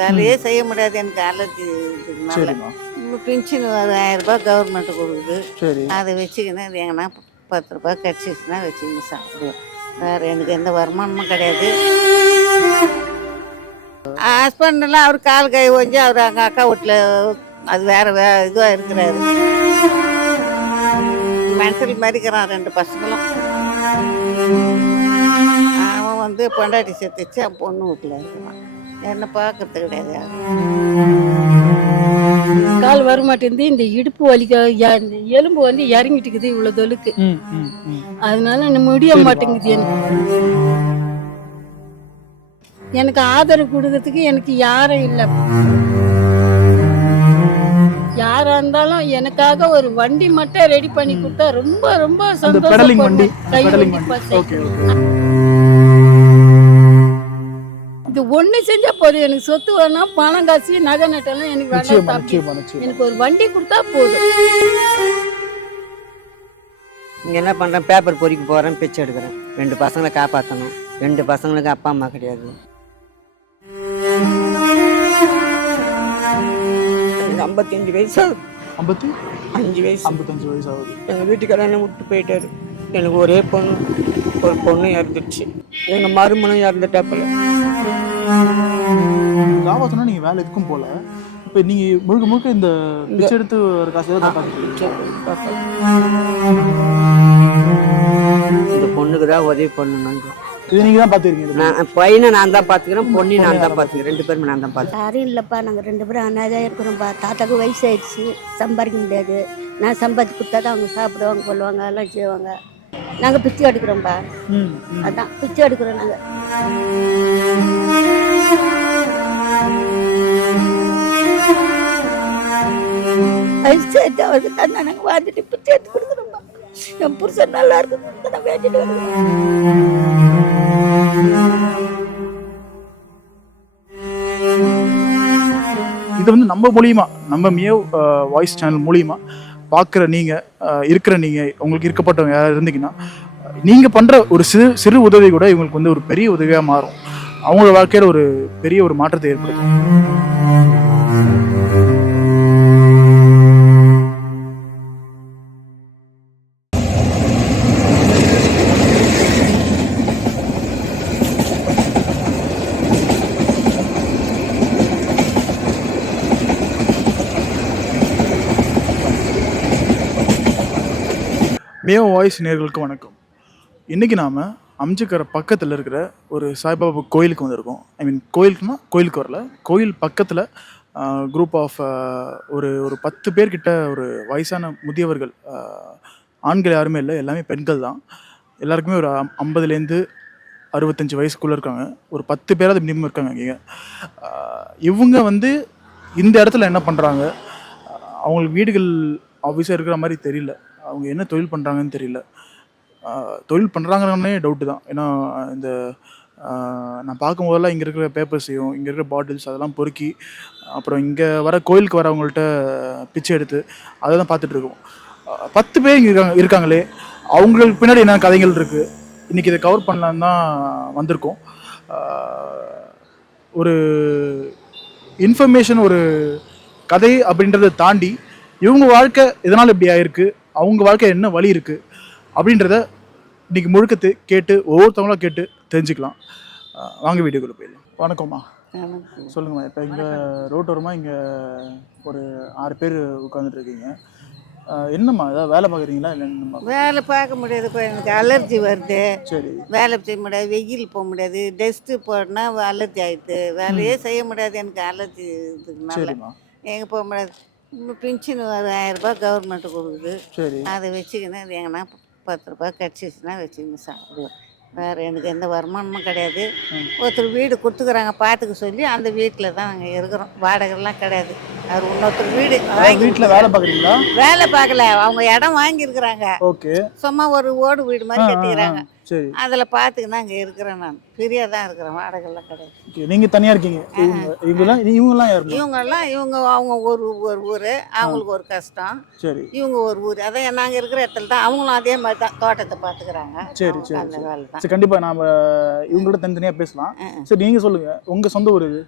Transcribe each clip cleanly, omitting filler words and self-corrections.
வேலையே செய்ய முடியாது, எனக்கு அலர்ஜி இதுனால. சரிம்மா. பென்ஷன் ஒரு 1000 ரூபாய் கவர்மெண்ட் கொடுக்குது. சரி. அதை வச்சுக்கின்னு அது எங்கன்னா 10 ரூபாய் கிடச்சிச்சுன்னா வச்சுக்கின்னு சாப்பிடுவேன். வேறு எனக்கு எந்த வருமானமும் கிடையாது. ஹஸ்பண்டெல்லாம் அவர் கால் கை ஓஞ்சி அவர் அங்கே அக்கா வீட்டில் அது வேறு இதுவாக இருக்கிறாரு. மென்டல் மாதிரிக்கிறான் 2 பசங்களும். அவன் வந்து பொண்டாட்டி செத்துச்சு, அவன் பொண்ணு வீட்டில் இருக்கிறான். என்ன பார்க்கறது கிடையாது. கால் வர மாட்டேங்குது, இந்த இடுப்பு வலிக்க இந்த எலும்பு வந்து இறங்கிட்டு இருக்குது இவ்வளோ தொலுக்கு. அதனால முடிய மாட்டேங்குது. எனக்கு ஆதரவு கொடுக்கறதுக்கு எனக்கு யாரும் இல்லை. யாரா இருந்தாலும் எனக்காக ஒரு வண்டி மட்டும் ரெடி பண்ணி கொடுத்தா ரொம்ப ரொம்ப சந்தோஷம். இது ஒண்ணு செஞ்சா போதும். எனக்கு சொத்து வேணாம், பணம் காசு நகை நட்டெல்லாம் எனக்கு வேணாம். எனக்கு ஒரு வண்டி கொடுத்தா போதும். இங்க என்ன பண்றேன், பேப்பர் பொறிக்க போறேன், பிச்சை எடுக்கிறேன். 2 பசங்களை காப்பாற்றணும். 2 பசங்களுக்கு அப்பா அம்மா கிடையாது. 55 வயசு ஆகுது. 55 வயசு. 55 வயசு ஆகுது. எங்க வீட்டுக்காரர் என்ன விட்டு போயிட்டாரு. எனக்கு ஒரே பொண்ணு, ஒரு பொண்ணு இறந்துடுச்சு. எங்க மருமனும் இறந்துட்டாப்புல. காப்பாத்தனா நீங்க வேலை எதுக்கும் போல. இப்ப நீங்க முழுக்க முழுக்க இந்த பிச்சை எடுத்து ஒரு காசு தான் இந்த பொண்ணுக்கு தான் உதவி பண்ணணும். இது நீங்க தான் பாத்துக்கிறீங்க. பையனை நான் தான் பாத்துக்கிறேன், பொண்ணையும் நான் தான் பாத்துக்கிறேன். 2 பேருமே நான் தான் பாத்துக்கிறேன். யாரும் இல்லைப்பா, நாங்கள் 2 பேரும் அனாதையாக இருக்கிறோம்ப்பா. தாத்தாவுக்கு வயசாயிடுச்சு, சம்பாதிக்க முடியாது. நான் சம்பாதிச்சு கொடுத்தா தான் அவங்க சாப்பிடுவாங்க, கொள்வாங்க, எல்லாம் செய்வாங்க. நாங்கள் பிச்சை எடுக்கிறோம்ப்பா. அதான் பிச்சை எடுக்கிறோம் நாங்கள். வயசாயிட்டு அவருக்கு தான் நாங்கள் வாழ்ந்துட்டு பிச்சை எடுத்து கொடுக்குறோம்ப்பா. என் புருஷன் நல்லா இருக்குது, நான் வேண்டிட்டு வருவேன். இது வந்து நம்ம மூலியமா, நம்ம மியவ் வாய்ஸ் சேனல் மூலியமா பார்க்குற நீங்கள் இருக்கிற நீங்கள் உங்களுக்கு இருக்கப்பட்டவங்க யாராவது இருந்தீங்கன்னா நீங்கள் பண்ணுற ஒரு சிறு உதவி கூட இவங்களுக்கு வந்து ஒரு பெரிய உதவியாக மாறும். அவங்களோட வாழ்க்கையில் ஒரு பெரிய ஒரு மாற்றத்தை ஏற்படுத்தும். மியவ் வாய்ஸ் நேயர்களுக்கு வணக்கம். இன்றைக்கி நாம் அம்ஜிக்கரை பக்கத்தில் இருக்கிற ஒரு சாய்பாபா கோயிலுக்கு வந்திருக்கோம். ஐ மீன் கோயிலுக்குன்னா கோயிலுக்கு வரல, கோயில் பக்கத்தில் குரூப் ஆஃப் ஒரு 10 பேர்கிட்ட ஒரு வயசான முதியவர்கள், ஆண்கள் யாருமே இல்லை, எல்லாமே பெண்கள் தான். எல்லாருக்குமே ஒரு 50லேருந்து 65 வயசுக்குள்ளே இருக்காங்க. ஒரு 10 பேராவது மினிமம் இருக்காங்க இங்கே. இவங்க வந்து இந்த இடத்துல என்ன பண்ணுறாங்க, அவங்களுக்கு வீடுகள் ஆஃபீஸாக இருக்கிற மாதிரி தெரியல. அவங்க என்ன தொழில் பண்ணுறாங்கன்னு தெரியல. தொழில் பண்ணுறாங்கன்னே டவுட்டு தான். ஏன்னா இந்த நான் பார்க்கும்போதெல்லாம் இங்கே இருக்கிற பேப்பர்ஸையும் இங்கே இருக்கிற பாட்டில்ஸ் அதெல்லாம் பொறுக்கி அப்புறம் இங்கே வர கோயிலுக்கு வரவங்கள்ட்ட பிச்சை எடுத்து அதை தான் பார்த்துட்ருக்கோம். 10 பேர் இங்கே இருக்காங்களே, அவங்களுக்கு பின்னாடி என்ன கதைகள் இருக்குது, இன்றைக்கி இதை கவர் பண்ணலான்னு தான் வந்திருக்கோம். ஒரு இன்ஃபர்மேஷன், ஒரு கதை அப்படின்றத தாண்டி இவங்க வாழ்க்கை எதனால் இப்படி ஆயிருக்கு, அவங்க வாழ்க்கை என்ன வழி இருக்குது அப்படின்றத இன்றைக்கி முழுக்க கேட்டு ஒவ்வொருத்தவங்களாம் கேட்டு தெரிஞ்சுக்கலாம். வாங்க வீடியோக்குள்ளே போயிடலாம். வணக்கம்மா, சொல்லுங்கம்மா. இப்போ இங்கே ரோட்டோரமாக இங்கே ஒரு 6 பேர் உட்காந்துட்டு இருக்கீங்க. என்னம்மா ஏதாவது வேலை பார்க்குறீங்களா? இல்லைன்னா வேலை பார்க்க முடியாது, எனக்கு அலர்ஜி வருது. சரி. வேலை செய்ய முடியாது, வெயில் போக முடியாது, டஸ்ட்டு போடனா அலர்ஜி ஆகிடுது. வேலையே செய்ய முடியாது, எனக்கு அலர்ஜி இதுக்குனால எங்கே போக முடியாது. பென்ஷன் ஒரு 1000 ரூபாய் கவர்மெண்ட் கொடுக்குது. சரி. அதை வச்சுக்கின்னு அது எங்கன்னா 10 ரூபாய் கிடச்சிச்சுன்னா வச்சுக்கின்னு சாப்பிடுவேன். வேறு எனக்கு எந்த வருமானமும் கிடையாது. ஒருத்தர் வீடு கொடுத்துக்குறாங்க பார்த்துக்க சொல்லி, அந்த வீட்டில் தான் நாங்கள் இருக்கிறோம். வாடகைலாம் கிடையாது. அவர் இன்னொருத்தர் வீட்டில் வேலை பார்க்குறீங்களா? வேலை பார்க்கல, அவங்க இடம் வாங்கியிருக்கிறாங்க. ஓகே. சும்மா ஒரு ஓடு வீடு மாதிரி கட்டிக்கிறாங்க. சரி. அதில் பார்த்துக்கினா அங்கே இருக்கிறேன். நான் ஃப்ரீயாக தான் இருக்கிறேன், வாடகைலாம் கிடையாது. நீங்கள் தனியாக இருக்கீங்க. இவங்கெல்லாம் யாரு? இவங்க அவங்க ஒரு ஊர், அவங்களுக்கு ஒரு கஷ்டம். சரி. இவங்க ஒரு ஊர், அதான் நாங்கள் இருக்கிற இடத்துல தான் அவங்களும் அதே மாதிரி தான் தோட்டத்தை பார்த்துக்கிறாங்க. சரி சரி. அந்த வேலை தான். சரி, கண்டிப்பாக நாம் இவங்களோட தனித்தனியாக பேசலாம். சரி, நீங்கள் சொல்லுங்கள், உங்கள் சொந்த ஊர் இது?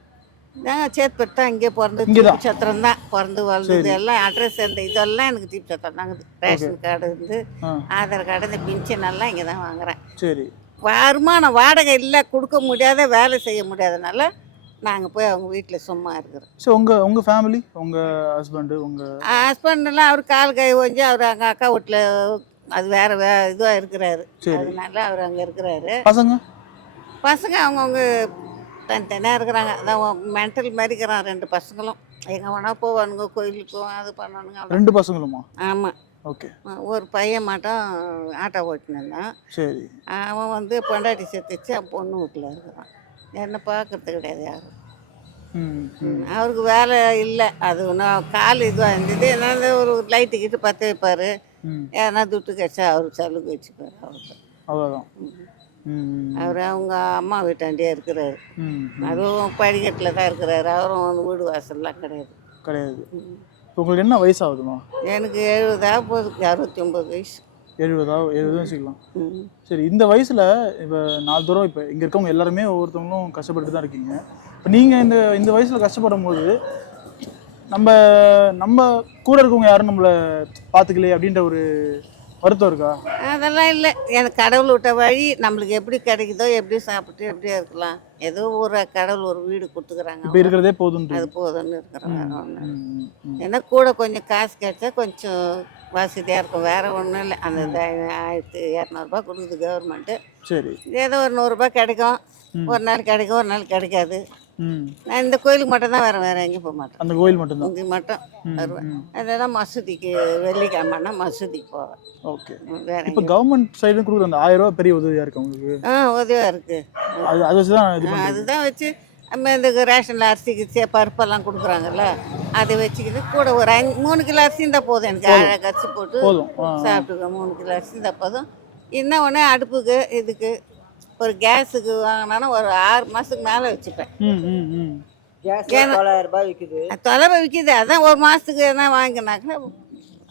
நாங்கள் சேத்பட்டு தான் இங்கே பிறந்து இங்கதான்? தீபச்சத்திரம் தான் பிறந்து வளர்ந்தது எல்லாம் அட்ரஸ் இந்த இதெல்லாம் எனக்கு தீபச்சத்திரம் தாங்க. ரேஷன் கார்டு இருந்து ஆ ஆதார் கார்டு இந்த பென்ஷன் எல்லாம் இங்கே தான் வாங்குறேன். சரி. வருமானம் வாடகை இல்லை, கொடுக்க முடியாத, வேலை செய்ய முடியாதனால நாங்கள் போய் அவங்க வீட்டில் சும்மா இருக்கிறோம். ஸோ உங்கள் ஃபேமிலி, உங்கள் ஹஸ்பண்டு, உங்கள் ஹஸ்பண்டெல்லாம் அவர் கால் கை ஓஞ்சி அவர் அங்கே அக்கா வீட்டில் அது வேறு இதுவாக இருக்கிறாரு. அதனால அவர் அங்கே இருக்கிறாரு. பசங்க அவங்கவுங்க தனித்தனியாக இருக்கிறாங்க. அதான் மென்டல் மாதிரி இருக்கிறான் 2 பசங்களும். எங்கே வேணால் போவானுங்க, கோயிலுக்கு போவான், அது பண்ணணுங்க. 2 பசங்களுமா? ஆமாம். ஓகே. ஒரு பையன் மட்டும் ஆட்டோ ஓட்டினான். சரி. அவன் வந்து பொண்டாட்டி செத்துச்சு, அவன் பொண்ணு வீட்டில் இருக்கிறான். என்ன பார்க்கறது கிடையாது யாரும். அவருக்கு வேலை இல்லை. அது ஒன்றும் கால் இதுவாக இருந்தது. என்ன ஒரு லைட்டு கிட்ட பற்ற வைப்பார். ஏன்னா துட்டு கிடச்சா அவருக்கு செலவுக்கு வச்சுப்பார். அவருக்கு அவ்வளோதான். அவர் அவங்க அம்மா வீட்டாண்டியே இருக்கிறாரு. அதுவும் படிக்கட்டில் தான் இருக்கிறாரு. அவரும் வந்து வீடு வாசல்லாம் கிடையாது. உங்களுக்கு என்ன வயசு ஆகுதுமா? எனக்கு 70 போகுது. 69 வயசு. 70 வச்சுக்கலாம். சரி. இந்த வயசில் இப்போ 4 தூரம் இப்போ இங்கே இருக்கவங்க எல்லாருமே ஒவ்வொருத்தவங்களும் கஷ்டப்பட்டு தான் இருக்கீங்க. இப்போ நீங்கள் இந்த வயசில் கஷ்டப்படும் போது நம்ம கூட இருக்கவங்க யாரும் நம்மளை பார்த்துக்கலையே அப்படின்ற ஒரு வருத்தம் இருக்கா? அதெல்லாம் இல்லை. எனக்கு கடவுள் விட்ட வழி நம்மளுக்கு எப்படி கிடைக்குதோ, எப்படி சாப்பிட்டு எப்படியா இருக்கலாம். ஏதோ ஒரு கடவுள் ஒரு வீடு கொடுத்துக்கிறாங்க. இப்போ இருக்கிறதே போதும், அது போதும்னு இருக்கிறாங்க. ஏன்னா கூட கொஞ்சம் காசு கிடைச்சா கொஞ்சம் வசதியாக இருக்கும். வேற ஒன்றும் இல்லை. அந்த 1200 கொடுக்குது கவர்மெண்ட்டு. சரி. ஏதோ ஒரு 100 ரூபாய் கிடைக்கும். ஒரு நாள் கிடைக்கும், ஒரு நாள் கிடைக்காது. நான் இந்த கோயிலுக்கு மட்டும் தான் வேற எங்கேயும் போக மாட்டேன். அந்த கோயில் மட்டும் தான் இங்கே மட்டும் வருவேன். அதெல்லாம் மசூதிக்கு வெள்ளிக்கிழமைனா மசூதிக்கு போவேன். ஓகே. வேற இப்போ கவர்மெண்ட் சைடு கொடுக்குற அந்த 1000 ரூபா பெரிய உதவியாக இருக்கு உங்களுக்கு? உதவியாக இருக்குது. அது வச்சு தான் அதுதான் வச்சு நம்ம இந்த ரேஷனில் அரிசிக்கு பருப்பெல்லாம் கொடுக்குறாங்கல்ல, அதை வச்சுக்கிட்டு கூட ஒரு 3 கிலோ அரிசி இருந்தால் போதும். எனக்கு அழகாக அரிசி போட்டு சாப்பிட்டுக்கோ. 3 கிலோ அரிசி இருந்தால் போதும். இன்னும் ஒன்று அடுப்புக்கு இதுக்கு ஒரு கேஸுக்கு வாங்கினா ஒரு 6 மாதத்துக்கு மேலே வச்சுப்பேன். தொலைவை விற்கிது. அதான் ஒரு மாதத்துக்கு என்ன வாங்கினாக்கா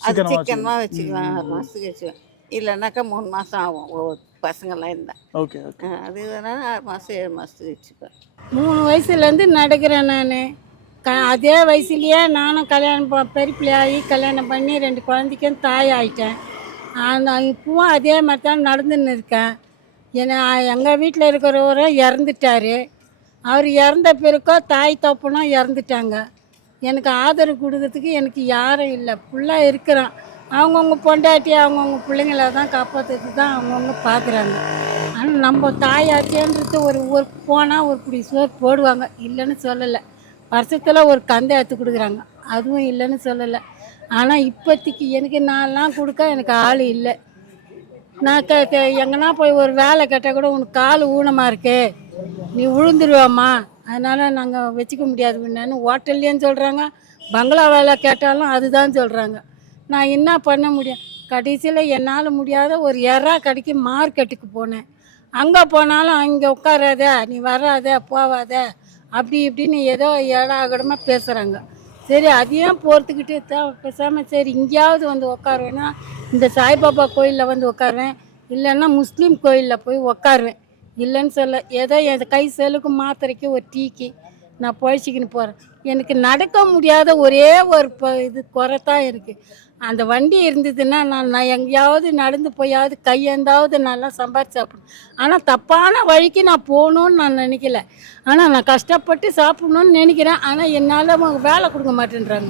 அது சிக்கனமாக வச்சுக்கலாம். 6 மாதத்துக்கு வச்சுக்குவேன். இல்லைன்னாக்கா 3 மாதம் ஆகும் பசங்கள்லாம் இருந்தால். ஓகே. அது வேணால் 6 மாதம் 7 மாதத்துக்கு வச்சுப்பேன். 3 வயசுலேருந்து நடக்கிறேன் நான். அதே வயசுலேயே நானும் கல்யாணம் பெரிய பிள்ளையாகி கல்யாணம் பண்ணி 2 குழந்தைக்கும் தாய் ஆகிட்டேன். இப்பவும் அதே மாதிரி தான் நடந்துன்னு இருக்கேன். ஏன்னா எங்கள் வீட்டில் இருக்கிறவரை இறந்துட்டார். அவர் இறந்த பிறக்கோ தாய் தப்புனும் இறந்துட்டாங்க. எனக்கு ஆதரவு கொடுக்கறதுக்கு எனக்கு யாரும் இல்லை. ஃபுல்லாக இருக்கிறான். அவங்கவுங்க பொண்டாட்டி அவங்கவுங்க பிள்ளைங்கள தான் காப்பாற்றுறதுக்கு தான் அவங்கவுங்க பார்க்குறாங்க. ஆனால் நம்ம தாயாச்சேன்றது ஒரு ஊருக்கு போனால் ஒரு பிடி சோறு போடுவாங்க, இல்லைன்னு சொல்லலை. வருஷத்தில் ஒரு கந்தை எடுத்து கொடுக்குறாங்க, அதுவும் இல்லைன்னு சொல்லலை. ஆனால் இப்போதைக்கு எனக்கு நான்லாம் கொடுக்க எனக்கு ஆள் இல்லை. நான் எங்கன்னா போய் ஒரு வேலை கேட்டால் கூட உனக்கு கால் ஊனமாக இருக்கு, நீ விழுந்துருவாம்மா, அதனால் நாங்கள் வச்சுக்க முடியாது முன்னான்னு ஹோட்டல்லேன்னு சொல்கிறாங்க. பங்களா வேலை கேட்டாலும் அதுதான் சொல்கிறாங்க. நான் என்ன பண்ண முடியும்? கடைசியில் என்னால் முடியாத ஒரு எறா கடைக்கு மார்க்கெட்டுக்கு போனேன். அங்கே போனாலும் அங்கே உட்காராத, நீ வராத, போவாத, அப்படி இப்படின்னு ஏதோ ஏடாகடமாக பேசுகிறாங்க. சரி, அதையும் போகிறதுக்கிட்டே தான் பேசாமல் சரி இங்கேயாவது வந்து உட்காருவேன்னா இந்த சாய்பாபா கோயிலில் வந்து உட்காருவேன், இல்லைன்னா முஸ்லீம் கோயிலில் போய் உட்காருவேன். இல்லைன்னு சொல்ல ஏதோ என் கை செலுக்கு மாத்திரைக்கு ஒரு டீக்கு நான் பொழைச்சிக்கின்னு போகிறேன். எனக்கு நடக்க முடியாத ஒரே ஒரு இது குறை தான் இருக்குது. அந்த வண்டி இருந்ததுன்னா நான் எங்கேயாவது நடந்து போயாவது கையேந்தாவது நல்லா சம்பாதிச்சு சாப்பிடணும். ஆனால் தப்பான வழிக்கு நான் போகணுன்னு நான் நினைக்கல. ஆனால் நான் கஷ்டப்பட்டு சாப்பிட்ணுன்னு நினைக்கிறேன். ஆனால் என்னால் அவங்க வேலை கொடுக்க மாட்டேன்றாங்க.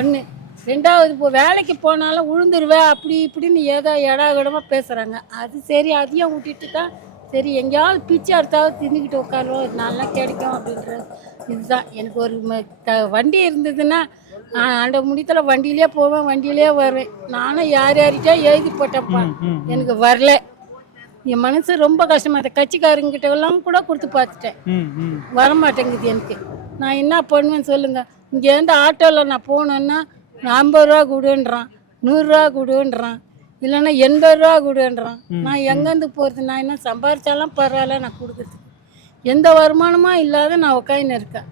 1. 2வது இப்போ வேலைக்கு போனாலும் விழுந்துருவேன் அப்படி இப்படின்னு ஏதோ இடமா பேசுகிறாங்க. அது சரி, அதையும் விட்டுட்டு தான் சரி எங்கேயாவது பிச்சை எடுத்தாவது தின்னுக்கிட்டு உட்காருவோம், நல்லா கிடைக்கும் அப்படின்றது. இதுதான் எனக்கு ஒரு வண்டி இருந்ததுன்னா அந்த முடித்தல வண்டியிலே போவேன், வண்டியிலே வருவேன். நானும் யார்கிட்டே எழுதி போட்டேன்ப்பா, எனக்கு வரல. என் மனசு ரொம்ப கஷ்டமாக இருந்தது. கட்சிக்காரங்கிட்ட எல்லாம் கூட கொடுத்து பார்த்துட்டேன், வரமாட்டேங்குது எனக்கு. நான் என்ன பண்ணுவேன்னு சொல்லுங்கள். இங்கேருந்து ஆட்டோவில் நான் போனேன்னா 50 ரூபா கொடுன்றான், 100 ரூபா கொடுன்றான், இல்லைன்னா 80 ரூபா கொடுன்றான். நான் எங்கேருந்து போகிறது? நான் என்ன சம்பாரிச்சாலும் பரவாயில்ல, நான் கொடுக்குறது எந்த வருமானமும் இல்லாத நான் உட்காந்து இருக்கேன்.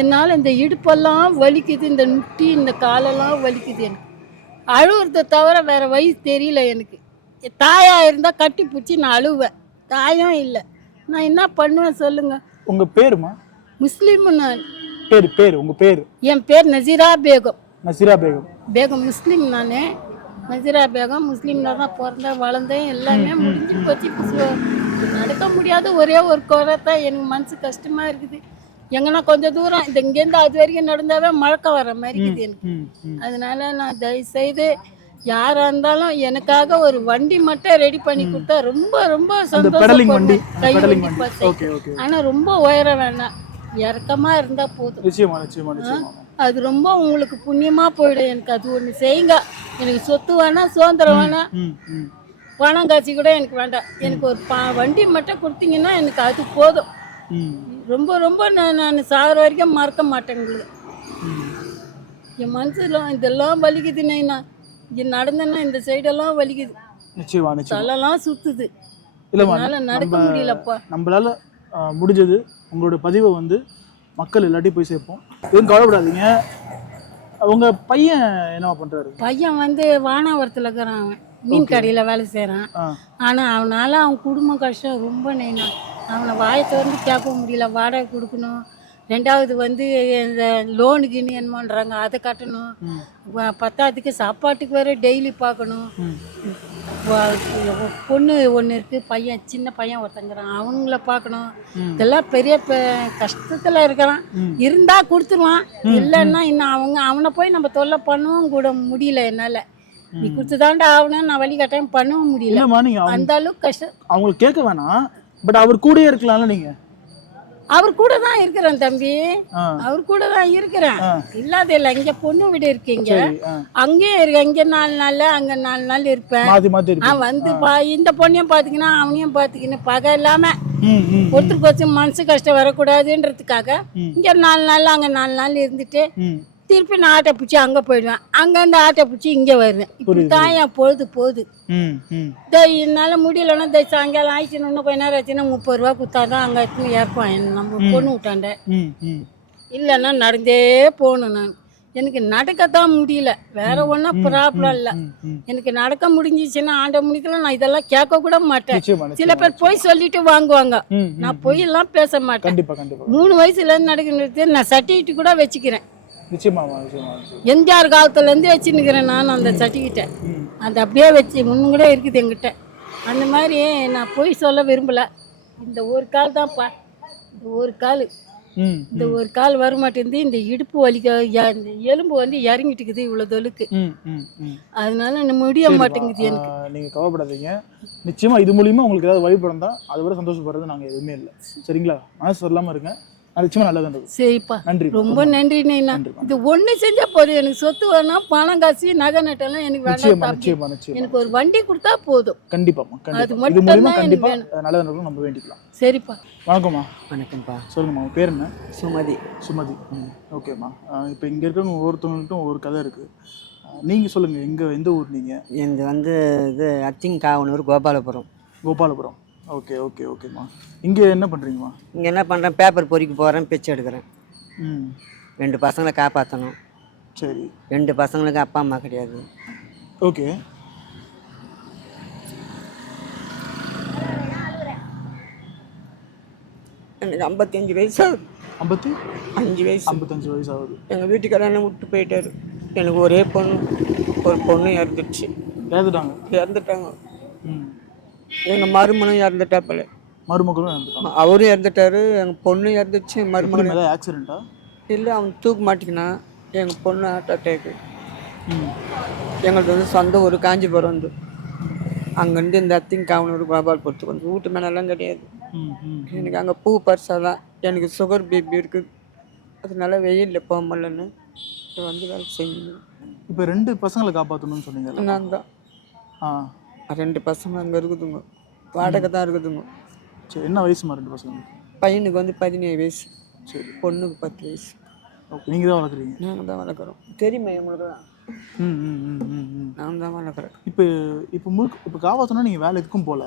என்னால் இந்த இடுப்பெல்லாம் வலிக்குது, இந்த முட்டி இந்த காலெல்லாம் வலிக்குது. எனக்கு அழுவுறதை தவிர வேறு வயசு தெரியல எனக்கு. தாயாக இருந்தால் கட்டி பிடிச்சி நான் அழுவேன், தாயும் இல்லை. நான் என்ன பண்ணுவேன் சொல்லுங்கள். உங்கள் பேருமா? முஸ்லீமு. நான் பேர் உங்கள் பேர்? என் பேர் நசீரா பேகம். நசீரா பேகம். பேகம் முஸ்லீம் நான். நசீரா பேகம் முஸ்லீமில் தான் பிறந்தேன் வளர்ந்தேன். எல்லாமே முடிஞ்சு போச்சு. இப்போ நடக்க முடியாத ஒரே ஒரு குறை தான் எனக்கு மனசு கஷ்டமாக இருக்குது. எங்கன்னா கொஞ்சம் தூரம் இங்கேருந்து அது வரைக்கும் நடந்தாவே மழக்கம் வர மாதிரி இருக்குது எனக்கு. அதனால நான் தயவுசெய்து யாராக இருந்தாலும் எனக்காக ஒரு வண்டி மட்டும் ரெடி பண்ணி கொடுத்தா ரொம்ப ரொம்ப சந்தோஷப்படுவேன். கை வண்டி பார்த்து. ஆனால் ரொம்ப உயரம் வேணாம், இறக்கமாக இருந்தால் போதும். நிச்சயமா நிச்சயமா நிச்சயமா. அது ரொம்ப உங்களுக்கு புண்ணியமாக போயிடும். எனக்கு அது ஒன்று செய்யுங்க. எனக்கு சொத்து வேணாம், சுதந்திரம் வேணாம், பணம் காட்சி கூட எனக்கு வேண்டாம். எனக்கு ஒரு வண்டி மட்டும் கொடுத்தீங்கன்னா எனக்கு அது போதும். ரொம்ப ரொம்ப நான் சாகிற வரைக்கும் மறக்க மாட்டேன். உங்களுக்கு என் மனசுல இதெல்லாம் வலிக்குதுன்னா, இங்கே நடந்தேன்னா இந்த சைடெல்லாம் வலிக்குது. நிச்சயமா நிச்சயமா. தலைலாம் சுத்துது. இல்லைம்மா, என்னால் நடக்க முடியலப்பா. நம்மளால முடிஞ்சது உங்களோட பதிவை வந்து மக்கள் எல்லாத்தையும் போய் சேர்ப்போம். எதுவும் கவலைப்படாதீங்க. உங்க பையன் என்னவா பண்றாரு? பையன் வந்து வானாவரத்தில் இருக்கிறான். அவன் மீன் கடையில் வேலை செய்கிறான். ஆனால் அவனால அவன் குடும்பம் கஷ்டம் ரொம்ப நெய்னான். அவனை வாயை திறந்து கேட்க முடியல. வாடகை கொடுக்கணும், ரெண்டாவது வந்து இந்த லோனுக்குன்னு என்னமோன்றாங்க அதை கட்டணும், பத்தாவதுக்கு சாப்பாட்டுக்கு வேறு டெய்லி பார்க்கணும். பொண்ணு ஒன்று இருக்குது, பையன் சின்ன பையன் ஒருத்தங்கிறான், அவங்கள பார்க்கணும். இதெல்லாம் பெரிய கஷ்டத்தில் இருக்கிறான். இருந்தால் கொடுத்துருவான், இல்லைன்னா இன்னும் அவனை போய் நம்ம தொல்லை பண்ணவும் கூட முடியல என்னால். நீ கொடுத்துதாண்டா ஆகணும், நான் வழி கட்டாயம் பண்ணவும் முடியல. அந்த அளவுக்கு கஷ்டம். அவங்களுக்கு கேட்க வேணாம், பட் அவர் கூட இருக்கலாம்ல. நீங்க அவர் கூட தான் இருக்கிறேன் தம்பி, அவர் கூட தான் இருக்கிறேன். இல்லாத இல்லை. இங்க பொண்ணு வீடு இருக்கீங்க, அங்கேயும் இருக்க. இங்க 4 நாள் அங்க 4 நாள் இருப்பேன். வந்து இந்த பொண்ணையும் பாத்துக்கினா அவனையும் பாத்துக்கின்னு பகை இல்லாம ஒருத்தருக்கு வச்சு மனசு கஷ்டம் வரக்கூடாதுன்றதுக்காக இங்க 4 நாள் அங்க 4 நாள் இருந்துட்டு திருப்பி நான் ஆட்டை பிடிச்சி அங்கே போயிடுவேன். அங்கேருந்து ஆட்டை பிடிச்சி இங்கே வருவேன். இப்படி தான் என் பொழுது போகுது. என்னால் முடியலன்னா சாயங்காலம் ஆயிடுச்சுன்னு இன்னும் கொஞ்ச நேரம் ஆச்சுன்னா 30 ரூபா கொடுத்தாதான் அங்கே எடுத்துன்னு இறக்குவேன் நம்ம பொண்ணு விட்டாண்ட. இல்லைன்னா நடந்தே போகணும். நான் எனக்கு நடக்கத்தான் முடியல, வேற ஒன்றும் ப்ராப்ளம் இல்லை. எனக்கு நடக்க முடிஞ்சிச்சுன்னா ஆண்ட முடிக்கல நான் இதெல்லாம் கேட்க கூட மாட்டேன். சில பேர் போய் சொல்லிட்டு வாங்குவாங்க, நான் பொய் எல்லாம் பேச மாட்டேன். 3 வயசுலேருந்து நடக்கிறது நான் சர்டிஃபிகேட் கூட வச்சுக்கிறேன். எம்ஜிஆர் காலத்துலேருந்து வச்சுன்னுக்கிறேன் நான் அந்த சர்டிஃபிகேட்டை. அது அப்படியே வச்சு முன்னும் கூட இருக்குது என்கிட்ட. அந்த மாதிரி நான் போய் சொல்ல விரும்பலை. இந்த ஒரு கால் தான்ப்பா, இந்த ஒரு கால் வர மாட்டேங்குது. இந்த இடுப்பு வலிக்க, இந்த எலும்பு வந்து இறங்கிட்டு இருக்குது இவ்வளோ தொலுக்கு. அதனால முடிய மாட்டேங்குது எனக்கு. நீங்கள் கவலைப்படாதீங்க, நிச்சயமாக இது மூலியமாக உங்களுக்கு ஏதாவது வழிபடம் தான், அதை விட சந்தோஷப்படுறது நாங்கள் எதுவுமே இல்லை. சரிங்களா? மனசு சொல்லாமல் இருங்க, நிச்சயமா நல்லது. சரிப்பா, நன்றி, ரொம்ப நன்றி. இது ஒண்ணு செஞ்சா போதும். எனக்கு சொத்து வேணாம், பணம் காசு நகை நட்டெல்லாம் எனக்கு வேண்டாம். எனக்கு ஒரு வண்டி கொடுத்தா போதும். கண்டிப்பா, அது மட்டும் தான் எனக்கு வேணும். நல்லது நம்ம வேண்டிக்கலாம். சரிப்பா. வணக்கம்மா. வணக்கம்ப்பா. சொல்லுங்கம்மா, உங்க பேர் என்ன? சுமதி. சுமதி. ஓகேம்மா. இப்போ இங்க இருக்கிறவங்க ஒவ்வொருத்தவங்கள்ட்டும் ஒவ்வொரு கதை இருக்கு. நீங்க சொல்லுங்க, எந்த ஊர் நீங்க? இது வந்து இது அத்திங்காவனூர், கோபாலபுரம். கோபாலபுரம். ஓகே ஓகே ஓகேம்மா. இங்கே என்ன பண்ணுறீங்கம்மா? இங்கே என்ன பண்ணுறேன், பேப்பர் பொறிக்க போகிறேன், பிச்சை எடுக்கிறேன். 2 பசங்களை காப்பாற்றணும். சரி. 2 பசங்களுக்கு அப்பா அம்மா கிடையாது. ஓகே. எனக்கு 55 வயசு ஆகுது. 55 வயசு? 55 வயசு ஆகுது. எங்கள் வீட்டுக்காரர் என்ன விட்டு போயிட்டாரு. எனக்கு ஒரே பொண்ணு, ஒரு பொண்ணு இறந்துடுச்சு. இறந்துட்டாங்க. எங்கள் மருமனும் இறந்துட்டாப்பல. மருமகளும் இறந்துட்டாங்க? அவரும் இறந்துட்டாரு. எங்கள் பொண்ணு இறந்துச்சு. மருமகன் ஏதாவது ஆக்சிடென்ட்டா? இல்லை, அவன் தூக்க மாட்டிக்கினான். எங்கள் பொண்ணு ஹார்ட் அட்டாக்கு. எங்களுக்கு வந்து சொந்த ஊர் காஞ்சிபுரம் வந்து, அங்கேருந்து இந்த அத்திங்காவனூர் கோபால்புரத்துக்கு வந்து வீட்டு மேலெல்லாம் கிடையாது. எனக்கு அங்கே பூ பரிசாக தான். எனக்கு சுகர் பிபி இருக்குது, அதனால வெயிலில் போக முடியலன்னு வந்து வேலை செய்யணும். இப்போ 2 பசங்களை காப்பாற்றணும்னு சொன்னீங்க. நான் தான். 2 பசங்க அங்கே இருக்குதுங்க, வாடகை தான் இருக்குதுங்க. சரி, என்ன வயசுமா 2 பசங்க? பையனுக்கு வந்து 17 வயசு. சரி. பொண்ணுக்கு 10 வயசு. ஓகே. நீங்கள் தான் வளர்க்குறீங்க? நாங்கள் தான் வளர்க்குறோம். தெரியுமா உங்களுக்கு தான்? நான் தான் வளர்க்குறேன். இப்போ காப்பாற்றணும். நீங்கள் வேலை எதுக்கும் போகல.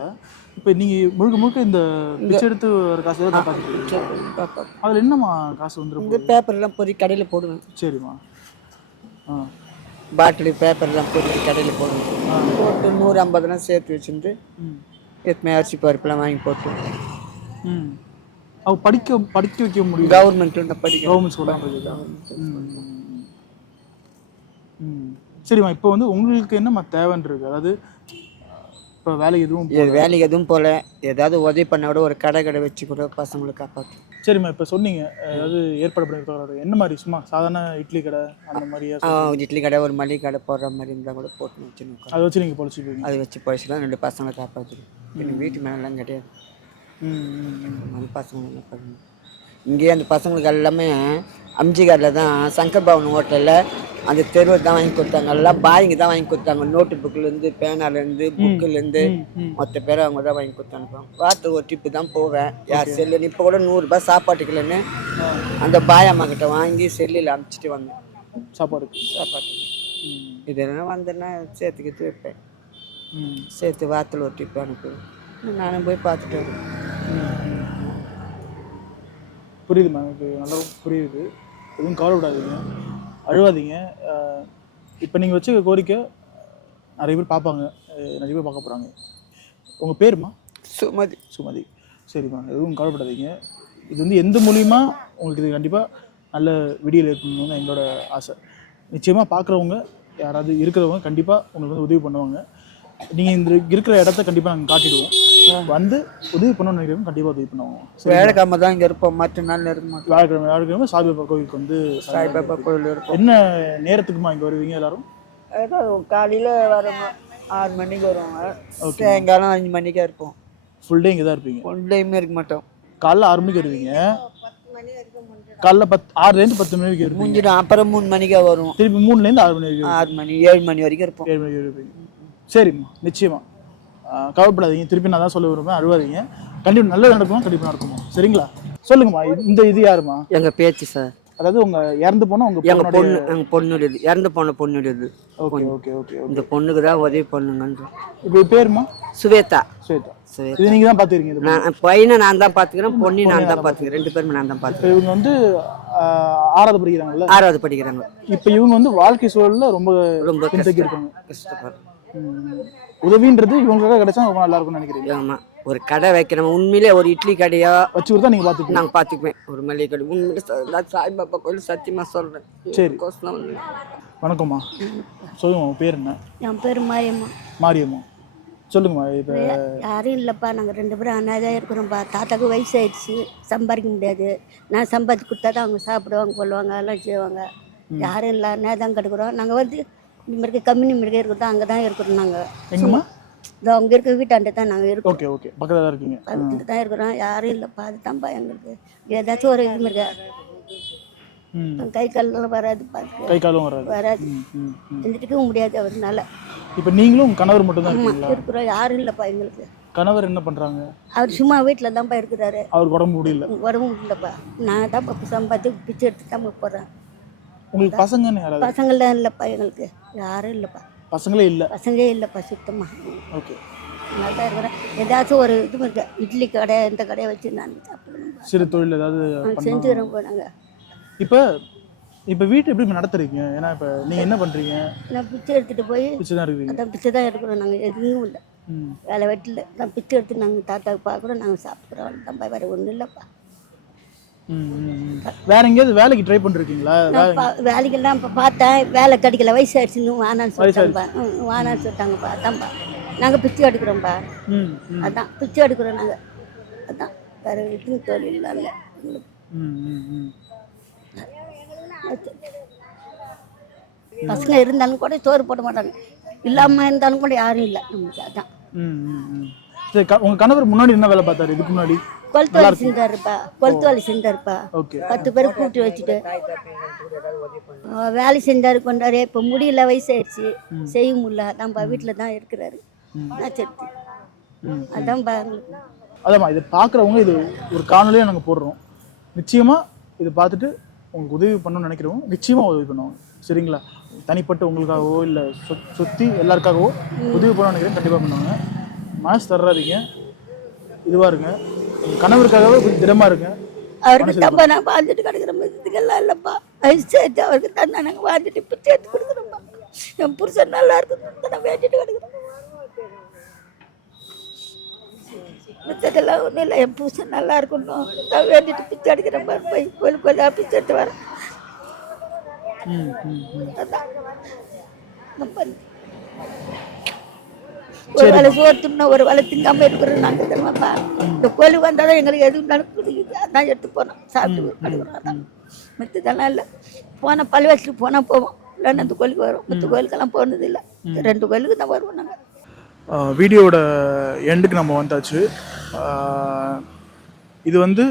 இப்போ நீங்கள் முழுக்க இந்த பிச்சை எடுத்து ஒரு காசு தான் காப்பாற்று. அதில் என்னம்மா காசு வந்துடும்? இந்த பேப்பர்லாம் பொறி கடையில் போடுவேன். சரிம்மா. பாட்டிலு பேப்பர்லாம் பொறி கடையில் போடுவேன். போட்டு 150 சேர்த்து வச்சுட்டு எத்தனை அரிசி பருப்புலாம் வாங்கி போட்டு அவ படிக்க வைக்க முடியும். கவர்மெண்ட்ல படிக்க கவர்மெண்ட் ஸ்கூலாக இருக்குது. சரிம்மா, இப்போ வந்து உங்களுக்கு என்னம்மா தேவைன்னு இருக்கு? அதாவது இப்போ வேலைக்கு வேலைக்கு எதுவும் போல, ஏதாவது உதவி பண்ண கூட ஒரு கடை வச்சு கூட பசங்களை காப்பாற்று. சரிம்மா, இப்போ சொன்னீங்க ஏதாவது ஏற்பாடு பண்ணி என்ன மாதிரி? சும்மா சாதாரண இட்லி கடை அந்த மாதிரியா? இட்லி கடை, ஒரு மளிகை கடை போடுற மாதிரி இருந்தால் கூட போட்டு வச்சுருக்கோம். அதை வச்சு நீங்கள் பொழைச்சிப்பீங்க? அதை வச்சு பொழைச்சிக்கலாம், 2 பசங்களை காப்பாற்றிடும். எனக்கு வீட்டு மேலாம் கிடையாது. அந்த பசங்க என்ன பண்ணணும்? இங்கேயே அந்த பசங்களுக்கு எல்லாமே அம்ஜிகாரில் தான், சங்கர் பவன் ஹோட்டலில் அந்த தெருவை தான் வாங்கி கொடுத்தாங்க. எல்லாம் பாய்ங்க தான் வாங்கி கொடுத்தாங்க. நோட்டு புக்கிலேருந்து, பேனாலேருந்து, புக்கிலேருந்து மொத்த பேரை அவங்க தான் வாங்கி கொடுத்து அனுப்புவாங்க. வாரத்துக்கு ஒரு ட்ரிப்பு தான் போவேன். யார் செல்லுன்னு இப்போ கூட 100 ரூபாய் சாப்பாட்டுக்குலன்னு அந்த பாயம்மா கிட்ட வாங்கி செல்லில் அனுப்பிச்சிட்டு வந்தேன். சாப்பாட்டுக்கு இதெல்லாம் வந்தேன்னா சேர்த்துக்கிட்டு வைப்பேன். சேர்த்து வாரத்தில் ஒரு ட்ரிப்பு அனுப்புவேன். நானும் போய் பார்த்துட்டு வருவேன். புரியுதுமா, எனக்கு நல்லா புரியுது. எதுவும் கவலைப்படாதீங்க, அழுவாதீங்க. இப்போ நீங்கள் வச்ச கோரிக்கை நிறைய பேர் பார்ப்பாங்க, நிறைய பேர் பார்க்க போகிறாங்க. உங்கள் பேருமா? சுமதி. சரிம்மா, எதுவும் கவலைப்படாதீங்க. இது வந்து எந்த மூலியமா உங்களுக்கு இது கண்டிப்பாக நல்ல விடியல் ஏற்படணும்னு எங்களோட ஆசை. நிச்சயமாக பார்க்குறவங்க யாராவது இருக்கிறவங்க கண்டிப்பாக உங்களுக்கு வந்து உதவி பண்ணுவாங்க. நீங்கள் இந்த இருக்கிற இடத்த கண்டிப்பாக நாங்கள் காட்டிடுவோம். வந்து உதவி பண்ணணும்னு நினைக்கிறவங்க கண்டிப்பாக உதவி பண்ணுவாங்க. வேலைக்கிழமை தான் இங்கே இருப்போம், மற்ற நாள் இருக்க மாட்டோம். வியாழக்கிழமை சாய்பாபா கோவிலுக்கு வந்து சாய்பாபா கோவில் இருப்போம். என்ன நேரத்துக்குமா இங்கே வருவீங்க எல்லாரும்? காலையில் வரோங்க, 6 மணிக்கு வருவாங்க. சாயங்காலம் 5 மணிக்கா இருப்போம். ஃபுல் டே இங்கே தான் இருப்பீங்க? ஃபுல் டைமே இருக்க மாட்டோம். காலைல 6 மணிக்கு வருவீங்க, காலைல 6லேருந்து 10 மணி வரைக்கும் இருப்பீங்க. முடிஞ்சிடும். அப்புறம் 3 மணிக்கா வருவோம். திருப்பி 3லேருந்து 6 மணி வரைக்கும்? 6 மணி 7 மணி வரைக்கும் இருப்போம். 7 மணி வரைக்கும் இருப்பீங்க. சரிம்மா, நிச்சயமாக கவலைப்படாதீங்க. திருப்பி நான் தான் சொல்ல விரும்புவேன், அழுவாதீங்க. கண்டிப்பாக நல்லது நடக்குமா? கண்டிப்பாக நடக்குமா? சரிங்களா? சொல்லுங்கம்மா, இது யாருமா? எங்கள் பேச்சு சார். அதாவது உங்கள் இறந்து போனால் எங்கள் பொண்ணுடையது, இறந்து போன பொண்ணுடையது. Okay okay okay. இந்த பொண்ணுக்கு தான் உதவி பண்ணுங்கன்ற. இப்போ பேருமா? சுவேதா. இது நீங்கள் தான் பார்த்துக்கிறீங்க? நான் பையனை நான் தான் பார்த்துக்கிறேன், பொண்ணு நான் தான் பார்த்துக்கிறேன். 2 பேருமே நான் தான் பார்த்துக்கிறேன். இவங்க வந்து 6வது படிக்கிறாங்கல்ல? 6வது படிக்கிறாங்க. இப்போ இவங்க வந்து வாழ்க்கை சூழலில் ரொம்ப பின்தங்கி இருக்காங்க. கஷ்டப்படுறேன். உதவின்றது இவங்களுக்காக கிடைச்சா ரொம்ப நல்லா இருக்கும்னு நினைக்கிறீங்க? ஆமாம், ஒரு கடை வைக்கிறோம். உண்மையிலே ஒரு இட்லி கடையோ வச்சு கொடுத்தா நீங்கள் பார்த்துக்கலாம்? நாங்கள் பார்த்துக்குவேன். ஒரு மளிகை கடை உண்மையிலே சாய்பாபா கோயில் சத்தியமாக சொல்கிறேன். சரி, வணக்கம்மா. சொல்லுங்கம்மா, உங்கள் பேர் என்ன? என் பேர் மாரியம்மா. மாரியம்மா, சொல்லுங்கம்மா. இப்போ யாரும் இல்லைப்பா, நாங்கள் 2 பேரும் அனாதையாக இருக்கிறோம்ப்பா. தாத்தாக்கு வயசாயிடுச்சு, சம்பாதிக்க முடியாது. நான் சம்பாதிச்சு கொடுத்தா தான் அவங்க சாப்பிடுவாங்க, கொள்வாங்க, எல்லாம் செய்வாங்க. யாரும் இல்லை, அனாதான் கிடக்குறோம். நாங்கள் வந்து இனிமேற்கு கம்பெனி மிருக இருக்கிறோம், அங்கே தான் இருக்கிறோம். நாங்கள் எங்கம்மா? இதோ அங்கே இருக்க வீட்டாண்ட தான் நாங்கள் இருக்கோம். ஓகே ஓகே, பக்கத்தில் தான் இருக்கீங்க? பக்கத்தில் தான் இருக்கிறோம். யாரும் இல்லைப்பா, அதுதான்ப்பா எங்களுக்கு. ஏதாச்சும் ஒரு இது இருக்கா, கை காலெல்லாம் வராது. பார்த்து கை காலும் வராது. எழுந்திரிக்கவும் முடியாது அவர்னால. இப்போ நீங்களும் கணவர் மட்டும் தான் இருக்கிறோம், யாரும் இல்லைப்பா எங்களுக்கு. கணவர் என்ன பண்ணுறாங்க? அவர் சும்மா வீட்டில் தான்ப்பா இருக்கிறாரு. அவருக்கு உடம்பு முடியல? உடம்பு முடியலப்பா. நான் தான் சம்பாதிச்சு பிச்சை எடுத்து தான் போகிறேன். உங்களுக்கு பசங்கன்னு யாராவது? பசங்கள்லாம் இல்லைப்பா எங்களுக்கு, யாரும் இல்லைப்பா. பசங்களே இல்லை? பசங்களே இல்லைப்பா சுத்தமாக. ஓகே, நல்லா தான் இருக்கிறேன். ஏதாச்சும் ஒரு இது இருக்கு, இட்லி கடை இந்த கடையை வச்சு நான் சாப்பிடணும். சிறு தொழில் ஏதாவது செஞ்சுக்கிறோம் போனாங்க. இப்போ வீட்டு எப்படி நடத்துறீங்க? ஏன்னா இப்போ நீங்கள் என்ன பண்ணுறீங்க? நான் பிச்சை எடுத்துகிட்டு போய் பிச்சை தான் எடுக்கிறீங்க? அதான் பிச்சை தான் எடுக்கிறோம். நாங்கள் எதுவும் இல்லை, வேலை வெட்டில் நான் பிச்சை எடுத்து நாங்கள் தாத்தாவுக்கு பார்க்குறோம், நாங்கள் சாப்பிட்றோம். தம்பா வேறு ஒன்றும் இல்லைப்பா. வேற எங்கேயாவது வேலைக்கு ட்ரை பண்ணிருக்கீங்களா? வேலைக்கெல்லாம் இப்போ பார்த்தேன், வேலை கிடைக்கல. வயசாயிடுச்சுன்னு வானான்னு சொல்லிட்டாங்கப்பா. வானான்னு சொல்லிட்டாங்கப்பா. அதான்ப்பா நாங்கள் பிச்சை எடுக்கிறோம்ப்பா. அதான் பிச்சை எடுக்கிறோம் நாங்கள். அதான் வேறு எதுவும் தொழில் இல்லை எங்களுக்கு. பசங்க இருந்தாலும் கூட சோறு போட மாட்டாங்க, இல்லாமல் இருந்தாலும் கூட யாரும் இல்லை நமக்கு. அதான். உங்க கணவர் முன்னாடி என்ன வேலை பார்த்தாரு? இதுக்கு முன்னாடி கொளுத்து வேலை செஞ்சாருப்பா. கொளுத்து வேலை செஞ்சாருப்பா. 10 பேர் கூப்பிட்டு வச்சுட்டு வேலை செஞ்சாரு, கொண்டாரு. இப்போ முடியல, வயசாயிடுச்சு, செய்ய முடியல. அதான்ப்பா வீட்டில் தான் இருக்கிறாரு. அதான்ப்பா எங்களுக்கு. அதாம்மா, இதை பார்க்குறவங்க இது ஒரு காணொலியாக நாங்கள் போடுறோம். நிச்சயமாக இதை பார்த்துட்டு உங்களுக்கு உதவி பண்ணணும்னு நினைக்கிறவங்க நிச்சயமாக உதவி பண்ணுவாங்க. சரிங்களா? தனிப்பட்ட உங்களுக்காகவோ இல்லை சுற்றி எல்லாருக்காகவோ உதவி பண்ணணும்னு நினைக்கிறேன், கண்டிப்பாக பண்ணுவாங்க. மனசு தர்றாதீங்க, இதுவாக இருங்க. கணவருக்காகவே கொஞ்சம் திடமாக இருங்க. அவருக்கு தப்பா நான் வாழ்ந்துட்டு கிடக்குற இதுக்கெல்லாம் இல்லைப்பா. வயசாயிடுச்சு, அவருக்கு தான் நாங்கள் வாழ்ந்துட்டு இப்போ சேர்த்து கொடுக்குறோம்ப்பா. என் புருஷன் நல்லா இருக்குன்னு நான் வேண்டிட்டு கிடக்குறேன். மித்ததெல்லாம் ஒன்றும் இல்லை. என் புருஷன் நல்லா இருக்கணும் நான் வேண்டிட்டு பிச்சை அடிக்கிறேன் பாரு. போய் கோயிலுக்கு பிச்சை எடுத்து வரேன். அதான் நம்ம ஒரு வேலை சோறு தின்னா ஒரு வேலை திங்காமல் இருக்கிறோம் நாங்கள் தெரியுமாப்பா. இந்த கோயிலுக்கு வந்தால் தான் எங்களுக்கு எதுவும் நடக்குது. அதான் எடுத்து போனோம் சாப்பிட்டு அடிக்கிறோம். அதான் மித்ததெல்லாம் இல்லை. போனால் பள்ளிவாசலுக்கு போனால் போவோம், இல்லைன்னா அந்த கோயிலுக்கு வரும். மற்ற கோயிலுக்கெல்லாம் போனது இல்லை. 2 கோயிலுக்கு தான் வருவோம் நாங்கள். வீடியோட எண்டுக்கு நம்ம வந்தாச்சு. இது வந்து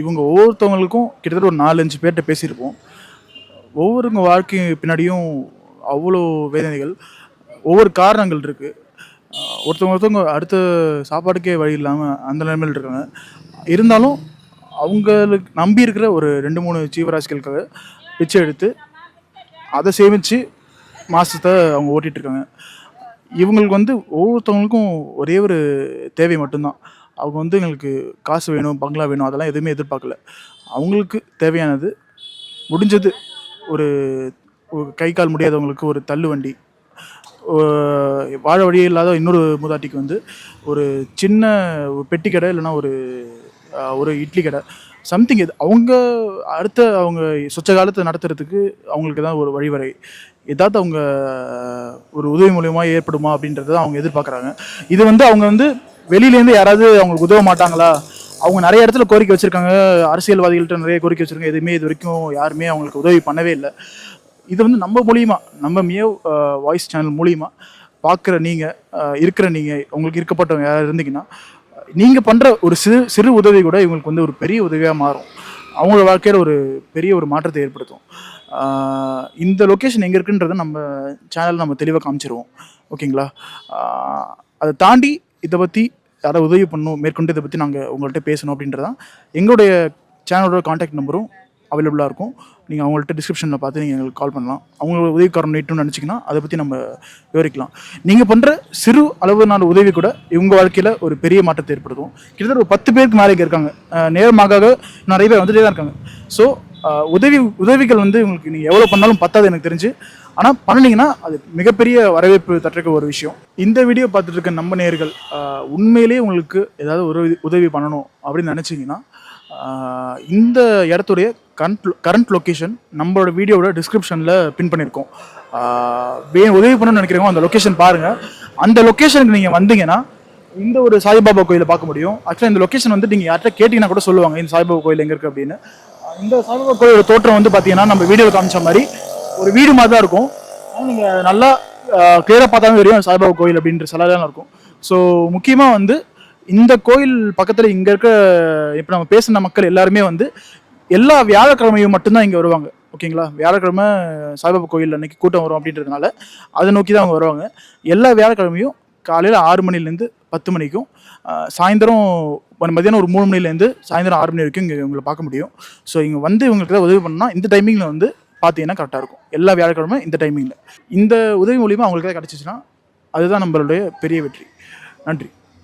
இவங்க ஒவ்வொருத்தவங்களுக்கும் கிட்டத்தட்ட ஒரு 4-5 பேர்கிட்ட பேசியிருப்போம். ஒவ்வொருங்க வாழ்க்கை பின்னாடியும் அவ்வளோ வேதனைகள், ஒவ்வொரு காரணங்கள் இருக்குது. ஒருத்தவங்க அடுத்த சாப்பாடுக்கே வழி இல்லாமல் அந்த நிலைமையில் இருக்காங்க. இருந்தாலும் அவங்களுக்கு நம்பி இருக்கிற ஒரு 2-3 ஜீவராசிகளுக்காக பிச்சை எடுத்து அதை சேமித்து மாதத்தை அவங்க ஓட்டிகிட்ருக்காங்க. இவங்களுக்கு வந்து ஒவ்வொருத்தவங்களுக்கும் ஒரே ஒரு தேவை மட்டும்தான். அவங்க வந்து எங்களுக்கு காசு வேணும், பங்களா வேணும், அதெல்லாம் எதுவுமே எதிர்பார்க்கல. அவங்களுக்கு தேவையானது முடிஞ்சது ஒரு கை கால் முடியாதவங்களுக்கு ஒரு தள்ளு வண்டி, வாழ வழியே இல்லாத இன்னொரு மூதாட்டிக்கு வந்து ஒரு சின்ன பெட்டி கடை, இல்லைன்னா ஒரு இட்லி கடை, சம்திங். இது அவங்க அடுத்த அவங்க சொச்ச காலத்தை நடத்துறதுக்கு அவங்களுக்கு தான் ஒரு வழிவரை, ஏதாவது அவங்க ஒரு உதவி மூலியமாக ஏற்படுமா அப்படின்றத அவங்க எதிர்பார்க்குறாங்க. இது வந்து அவங்க வந்து வெளியிலேருந்து யாராவது அவங்களுக்கு உதவ மாட்டாங்களா? அவங்க நிறைய இடத்துல கோரிக்கை வச்சுருக்காங்க, அரசியல்வாதிகள்கிட்ட நிறைய கோரிக்கை வச்சுருக்காங்க. எதுவுமே இது வரைக்கும் யாருமே அவங்களுக்கு உதவி பண்ணவே இல்லை. இது வந்து நம்ம மூலிமா, நம்ம மியோ வாய்ஸ் சேனல் மூலிமா பார்க்குற நீங்கள், இருக்கிற நீங்கள், உங்களுக்கு இருக்கப்பட்டவங்க யாராவது இருந்தீங்கன்னா, நீங்கள் பண்ணுற ஒரு சிறு உதவி கூட இவங்களுக்கு வந்து ஒரு பெரிய உதவியாக மாறும். அவங்களோட வாழ்க்கையில் ஒரு பெரிய ஒரு மாற்றத்தை ஏற்படுத்தும். இந்த லொக்கேஷன் எங்கே இருக்குன்றதை நம்ம சேனலில் நம்ம தெளிவாக காமிச்சிருவோம். ஓகேங்களா? அதை தாண்டி இதை பற்றி யாராவது உதவி பண்ணணும், மேற்கொண்டு இதை பற்றி நாங்கள் உங்கள்கிட்ட பேசணும் அப்படின்றதான் எங்களுடைய சேனலோட கான்டாக்ட் நம்பரும் அவைலபிளாக இருக்கும். நீங்கள் அவங்கள்ட்ட டிஸ்கிரிப்ஷனில் பார்த்து நீங்கள் எங்களுக்கு கால் பண்ணலாம். அவங்களோட உதவிக்காரன் நீட்டுன்னு நினச்சிங்கன்னா அதை பற்றி நம்ம விவரிக்கலாம். நீங்கள் பண்ணுற சிறு அளவுனால உதவி கூட இவங்க வாழ்க்கையில் ஒரு பெரிய மாற்றத்தை ஏற்படுத்தும். கிட்டத்தட்ட ஒரு 10 பேருக்கு மேலே இருக்காங்க. நேரமாக நிறைய பேர் வந்துட்டே தான் இருக்காங்க. ஸோ உதவிகள் வந்து உங்களுக்கு நீங்கள் எவ்வளோ பண்ணாலும் பத்தாது எனக்கு தெரிஞ்சு. ஆனால் பண்ணிங்கன்னா அது மிகப்பெரிய வரவேற்பு தட்டுற ஒரு விஷயம். இந்த வீடியோ பார்த்துட்டு இருக்க நம்ம நேயர்கள் உண்மையிலேயே உங்களுக்கு ஏதாவது உதவி பண்ணணும் அப்படின்னு நினச்சிங்கன்னா, இந்த இடத்துடைய கரண்ட் லொக்கேஷன் நம்மளோட வீடியோவோட டிஸ்கிரிப்ஷனில் பின் பண்ணியிருக்கோம். உதவி பண்ணணும்னு நினைக்கிறவங்க அந்த லொக்கேஷன் பாருங்கள். அந்த லொக்கேஷனுக்கு நீங்கள் வந்தீங்கன்னா இந்த ஒரு சாய்பாபா கோயிலை பார்க்க முடியும். ஆக்சுவலாக இந்த லொக்கேஷன் வந்து நீங்கள் யார்கிட்ட கேட்டிங்கன்னா கூட சொல்லுவாங்க இந்த சாய்பாபா கோயில் எங்கே இருக்குது அப்படின்னு. இந்த சாய்பாபா கோயிலோட தோற்றம் வந்து பார்த்தீங்கன்னா நம்ம வீடியோவில் காமிச்ச மாதிரி ஒரு வீடு மாதிரி தான் இருக்கும். நீங்கள் நல்லா கிளியராக பார்த்தாலும் தெரியும் சாய்பாபா கோயில் அப்படின்ற சிலைதான் இருக்கும். ஸோ முக்கியமாக வந்து இந்த கோயில் பக்கத்தில் இங்கே இருக்க இப்போ நம்ம பேசின மக்கள் எல்லாருமே வந்து எல்லா வியாழக்கிழமையும் மட்டும்தான் இங்கே வருவாங்க. ஓகேங்களா? வியாழக்கிழமை சாய்பாபா கோயில் அன்னைக்கு கூட்டம் வரும் அப்படின்றதுனால அதை நோக்கி தான் அவங்க வருவாங்க. எல்லா வியாழக்கிழமையும் காலையில் 6 மணிலேருந்து 10 மணிக்கும், சாயந்தரம் மதியானம் ஒரு 3 மணிலேருந்து சாயந்தரம் 6 மணி வரைக்கும் இங்கே உங்களை பார்க்க முடியும். ஸோ இங்கே வந்து இவங்களுக்கு தான் உதவி பண்ணால் இந்த டைமிங்கில் வந்து பார்த்தீங்கன்னா கரெக்டாக இருக்கும். எல்லா வியாழக்கிழமை இந்த டைமிங்கில் இந்த உதவி மூலிமா அவங்களுக்கு தான் கிடச்சிச்சின்னா அதுதான் நம்மளுடைய பெரிய வெற்றி. நன்றி.